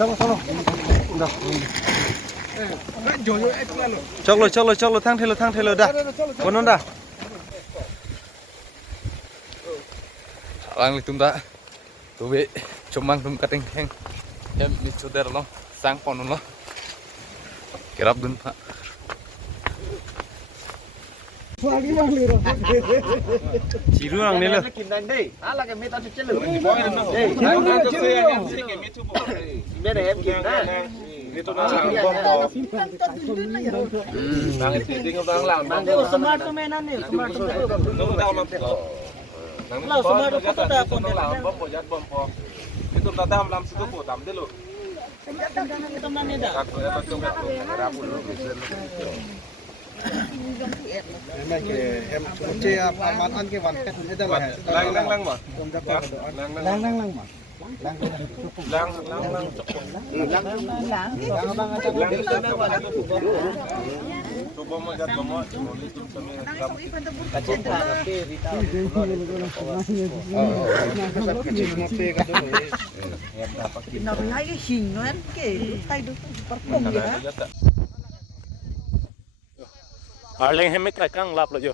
Chalo. Dah. Chalo thang thelo dah. Konon dah. Lang litum ta. Tuwe chomang tum kating heng. Hem ni chuder lo sang ponun lo. Kirap dun pa. Chiru nang nila. Ala cái mét tao chết lửa. Mét này em kìm đó. Đang thì tiếng đang làm đang Smart to man này, smart to man. nó đau lắm thiệt. Làm smart to có đau còn làm bấm một giật bấm pho. Cái tụi ta đang làm sự cố tạm thế luôn. Các người ta trong ra phụ nữ Em chơi aman an cái văn cái thứ đó là lang mà. lang mà. Coba mau jat mau itu Nó lấy cái hình nó ăn cái tay được bắt cùng vậy á. Arling hem cái căng lap rồi.